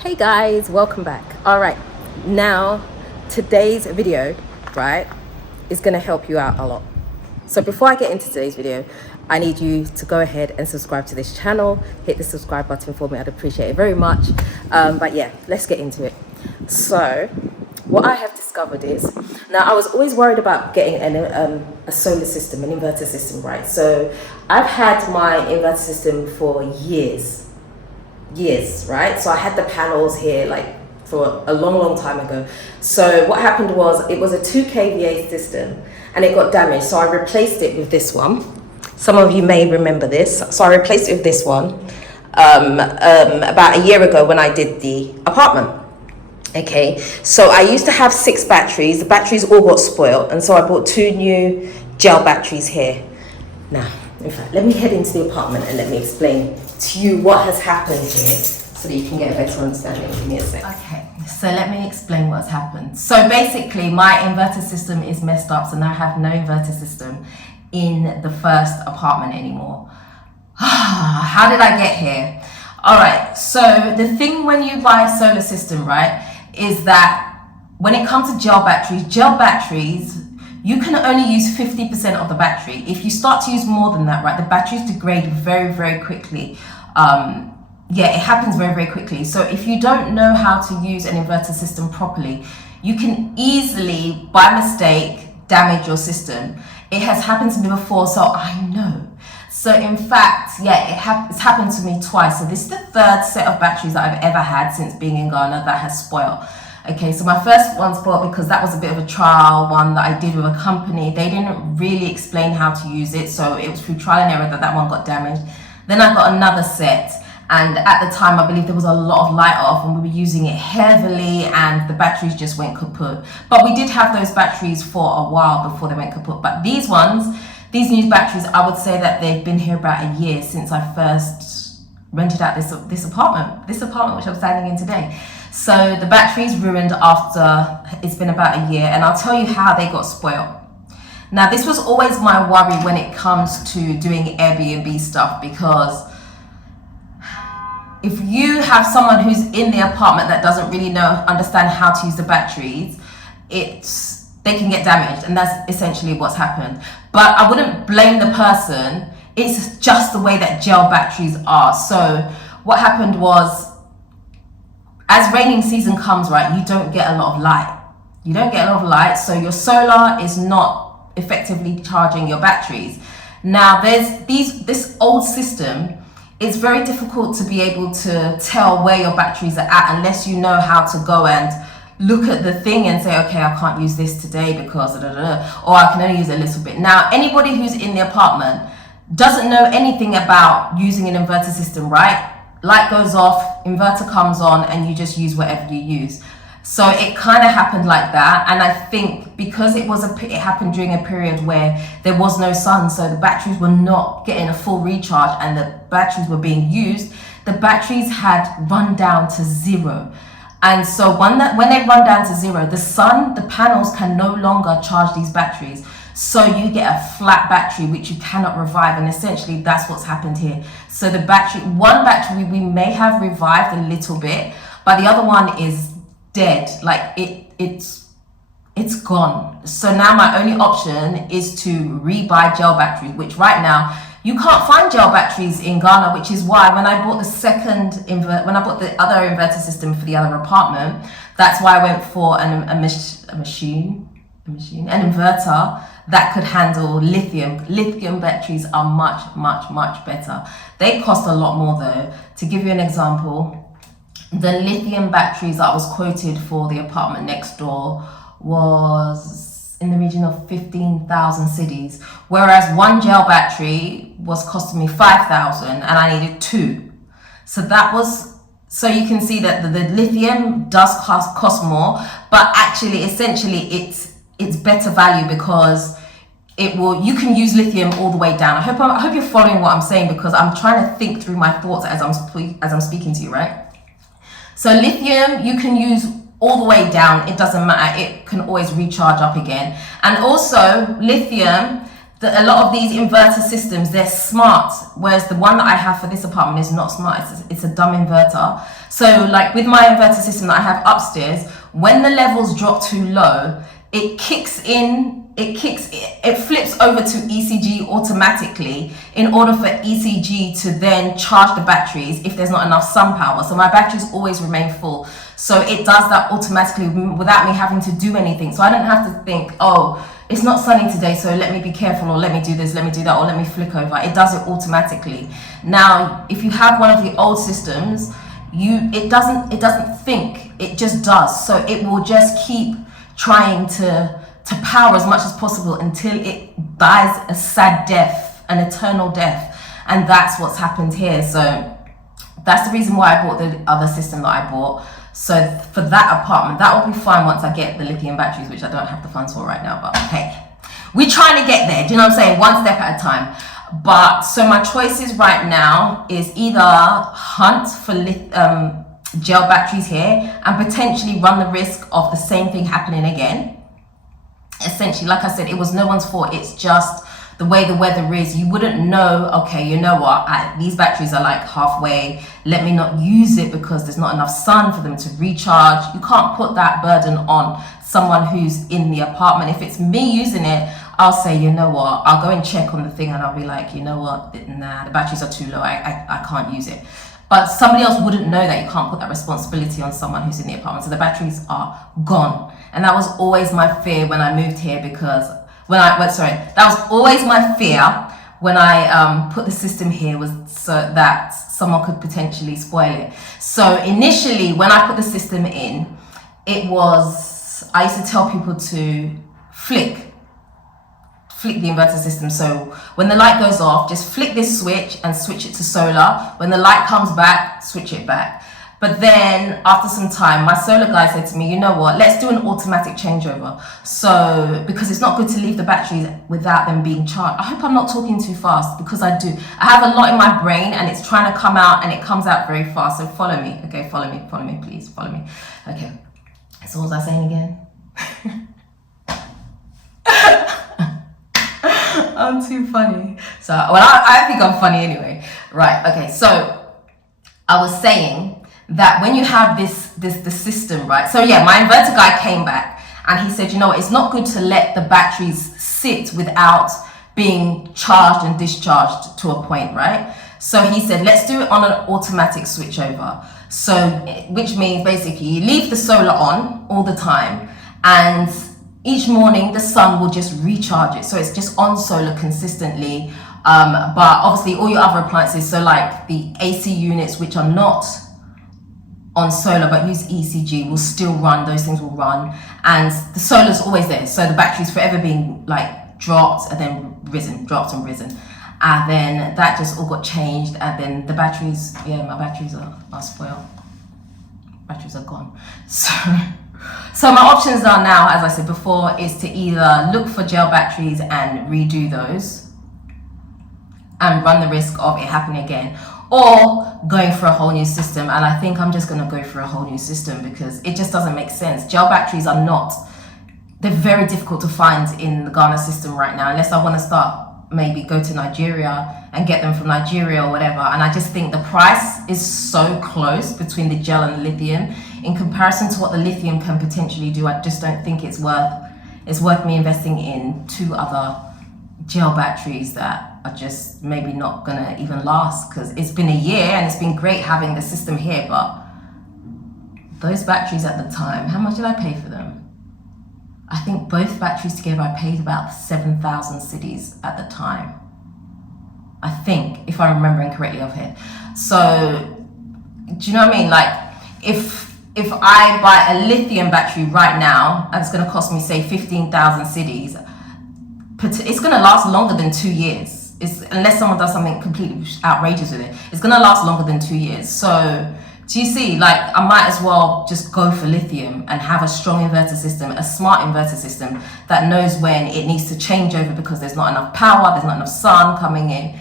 Hey guys, welcome back. All right, now today's video, right, is gonna help you out a lot. So before I get into today's video, I need you to go ahead and subscribe to this channel. Hit the subscribe button for me, I'd appreciate it very much. But yeah, let's get into it. So what I have discovered is, now I was always worried about getting a solar system, an inverter system, right? So I've had my inverter system for years, right? So I had the panels here like for a long time ago. So what happened was, it was a 2 kVA system and it got damaged. So I replaced it with this one. Some of you may remember this. So I replaced it with this one about a year ago when I did the apartment. Okay, so I used to have 6 batteries. The batteries all got spoiled, and so I bought 2 new gel batteries here. Now, in fact, let me head into the apartment and let me explain to you what has happened here so that you can get a better understanding. Give me a sec. Okay, so let me explain what's happened. So basically, my inverter system is messed up, so now I have no inverter system in the first apartment anymore. How did I get here? All right, so the thing when you buy a solar system, right, is that when it comes to gel batteries, you can only use 50% of the battery. If you start to use more than that, right, the batteries degrade very quickly. Yeah, it happens very quickly. So if you don't know how to use an inverter system properly, you can easily, by mistake, damage your system. It has happened to me before, so I know. So in fact, yeah, it's happened to me twice. So this is the 3rd set of batteries that I've ever had since being in Ghana that has spoiled. Okay, so my first one spoiled because that was a bit of a trial one that I did with a company. They didn't really explain how to use it, so it was through trial and error that one got damaged. Then I got another set, and at the time I believe there was a lot of light off and we were using it heavily and the batteries just went kaput. But we did have those batteries for a while before they went kaput. But these new batteries, I would say that they've been here about a year since I first rented out this apartment which I'm standing in today. So the batteries ruined after it's been about a year, and I'll tell you how they got spoiled. Now this was always my worry when it comes to doing Airbnb stuff, because if you have someone who's in the apartment that doesn't really understand how to use the batteries, they can get damaged, and that's essentially what's happened. But I wouldn't blame the person. It's just the way that gel batteries are. So what happened was, as raining season comes, right, you don't get a lot of light. So your solar is not effectively charging your batteries. Now this old system, it's very difficult to be able to tell where your batteries are at unless you know how to go and look at the thing and say, okay, I can't use this today because or I can only use a little bit. Now, anybody who's in the apartment doesn't know anything about using an inverter system, right? Light goes off, inverter comes on, and you just use whatever you use. So it kind of happened like that. And I think because it happened during a period where there was no sun, so the batteries were not getting a full recharge and the batteries were being used, the batteries had run down to 0. And so when they run down to 0, the panels can no longer charge these batteries. So you get a flat battery, which you cannot revive. And essentially that's what's happened here. So one battery we may have revived a little bit, but the other one is dead. Like it's gone. So now my only option is to rebuy gel batteries, which right now you can't find gel batteries in Ghana, which is why when I bought the other inverter system for the other apartment, that's why I went for an inverter that could handle lithium. Lithium batteries are much better. They cost a lot more though. To give you an example, the lithium batteries that I was quoted for the apartment next door was in the region of 15,000 cedis, whereas one gel battery was costing me 5,000 and I needed 2. So you can see that the lithium does cost more, but actually essentially it's better value because you can use lithium all the way down. I hope you're following what I'm saying, because I'm trying to think through my thoughts as I'm speaking to you, right? So lithium you can use all the way down, it doesn't matter, it can always recharge up again. And also lithium a lot of these inverter systems, they're smart, whereas the one that I have for this apartment is not smart. It's a dumb inverter. So like with my inverter system that I have upstairs, when the levels drop too low, it kicks in, it flips over to ECG automatically in order for ECG to then charge the batteries if there's not enough sun power. So my batteries always remain full. So it does that automatically without me having to do anything. So I don't have to think, oh, it's not sunny today, so let me be careful, or let me do this, let me do that, or let me flick over. It does it automatically. Now, if you have one of the old systems, it doesn't think, it just does. So it will just keep trying to power as much as possible until it dies a sad death, an eternal death. And that's what's happened here. So that's the reason why I bought the other system that I bought. So for that apartment, that will be fine once I get the lithium batteries, which I don't have the funds for right now, but hey, we're trying to get there. Do you know what I'm saying? One step at a time. But so my choices right now is either hunt for gel batteries here and potentially run the risk of the same thing happening again. Essentially, like I said, it was no one's fault. It's just the way the weather is. You wouldn't know, okay, you know what, these batteries are like halfway, let me not use it because there's not enough sun for them to recharge. You can't put that burden on someone who's in the apartment. If it's me using it, I'll say, you know what, I'll go and check on the thing and I'll be like, you know what, nah, the batteries are too low, I can't use it. But somebody else wouldn't know that. You can't put that responsibility on someone who's in the apartment. So the batteries are gone. And that was always my fear when I moved here, because that was always my fear when I put the system here, was so that someone could potentially spoil it. So initially, when I put the system in, I used to tell people to flick the inverter system. So when the light goes off, just flick this switch and switch it to solar. When the light comes back, switch it back. But then after some time, my solar guy said to me, you know what, let's do an automatic changeover. So, because it's not good to leave the batteries without them being charged. I hope I'm not talking too fast, because I do. I have a lot in my brain and it's trying to come out, and it comes out very fast. So follow me, okay, follow me, please, follow me. Okay, so what was I saying again? I'm too funny. So, well, I think I'm funny anyway. Right, okay, so I was saying that when you have the system, right? So yeah, my inverter guy came back and he said, you know what, it's not good to let the batteries sit without being charged and discharged to a point, right? So he said, let's do it on an automatic switchover. So, which means basically you leave the solar on all the time, and each morning the sun will just recharge it. So it's just on solar consistently. But obviously all your other appliances, so like the AC units, which are not on solar but use ECG, will still run. Those things will run, and the solar's always there. So the battery's forever being like dropped and then risen, dropped and risen. And then that just all got changed, and then the batteries, yeah, my batteries are spoiled. Batteries are gone. So my options are now, as I said before, is to either look for gel batteries and redo those and run the risk of it happening again, or going for a whole new system. And I think I'm just going to go for a whole new system, because it just doesn't make sense. Gel batteries are not, they're very difficult to find in the Ghana system right now, unless I want to start, maybe go to Nigeria and get them from Nigeria or whatever. And I just think the price is so close between the gel and the lithium in comparison to what the lithium can potentially do. I just don't think it's worth me investing in two other gel batteries that are just maybe not gonna even last, because it's been a year and it's been great having the system here, but those batteries at the time, how much did I pay for them? I think both batteries together I paid about 7,000 cedis at the time, I think, if I'm remembering correctly off here. So do you know what I mean? Like if I buy a lithium battery right now and it's going to cost me say 15,000 cedis, it's going to last longer than 2 years. Unless someone does something completely outrageous with it, it's going to last longer than 2 years. So do you see, like, I might as well just go for lithium and have a strong inverter system, a smart inverter system that knows when it needs to change over because there's not enough power, there's not enough sun coming in.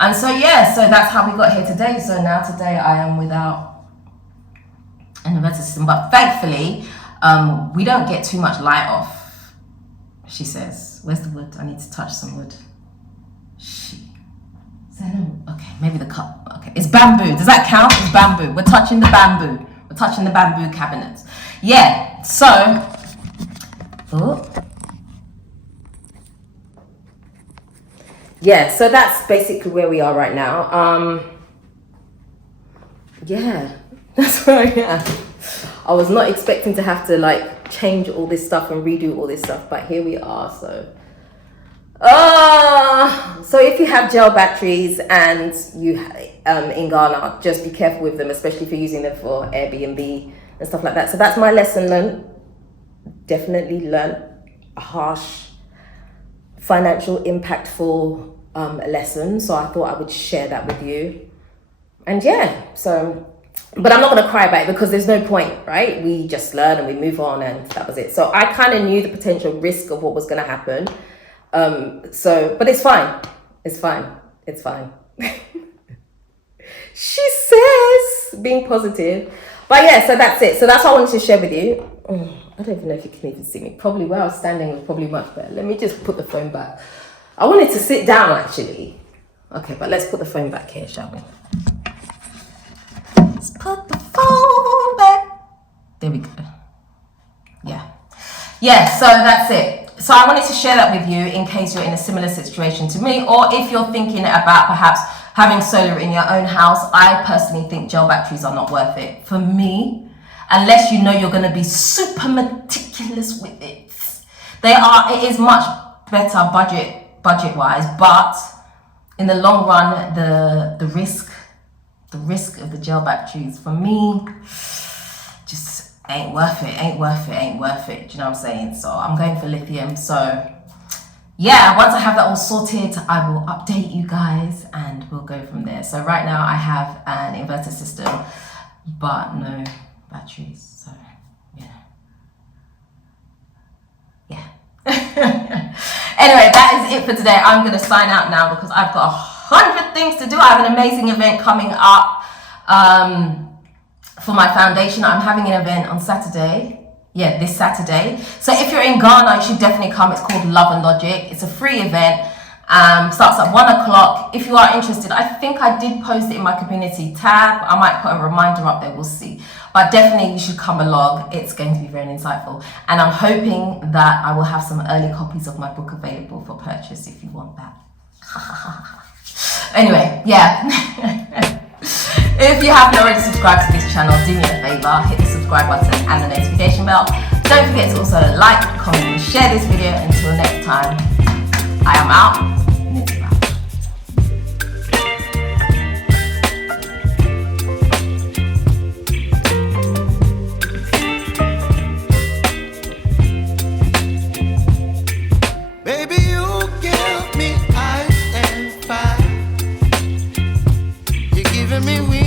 And so yeah, so that's how we got here today. So now today I am without an inverter system, but thankfully we don't get too much light off, she says. Where's the wood? I need to touch some wood. Okay, maybe the cup. Okay, it's bamboo. Does that count? It's bamboo. We're touching the bamboo. We're touching the bamboo cabinets. Yeah, so... yeah, so that's basically where we are right now. Yeah, that's where I am. I was not expecting to have to like change all this stuff and redo all this stuff, but here we are. So so if you have gel batteries and you in Ghana, just be careful with them, especially if you're using them for Airbnb and stuff like that. So that's my lesson learned. Definitely learned a harsh, financial, impactful lesson. So I thought I would share that with you. And yeah, so, but I'm not going to cry about it because there's no point, right? We just learn and we move on, and that was it. So I kind of knew the potential risk of what was going to happen. But it's fine. It's fine. It's fine. She says, being positive. But yeah, so that's it. So that's what I wanted to share with you. I don't even know if you can even see me. Probably where I was standing was probably much better. Let me just put the phone back. I wanted to sit down actually. Okay, but let's put the phone back here, shall we? Let's put the phone back. There we go. Yeah, so that's it. So I wanted to share that with you in case you're in a similar situation to me, or if you're thinking about perhaps having solar in your own house. I personally think gel batteries are not worth it. For me, unless you know you're going to be super meticulous with it. It is much better budget wise, but in the long run, the risk of the gel batteries for me just ain't worth it. Do you know what I'm saying? So I'm going for lithium. So yeah, once I have that all sorted, I will update you guys and we'll go from there. So right now I have an inverter system, but no batteries. So yeah. Anyway, that is it for today. I'm going to sign out now because I've got 100 things to do. I have an amazing event coming up for my foundation. I'm having an event on Saturday. Yeah, this Saturday. So if you're in Ghana, you should definitely come. It's called Love and Logic. It's a free event. Starts at 1 o'clock. If you are interested, I think I did post it in my community tab. I might put a reminder up there. We'll see. But definitely you should come along. It's going to be very insightful. And I'm hoping that I will have some early copies of my book available for purchase if you want that. Anyway, yeah. If you haven't already subscribed to this channel, do me a favor, hit the subscribe button and the notification bell. Don't forget to also like, comment, and share this video. Until next time, I am out. Baby, you give me ice and fire. You're giving me wings.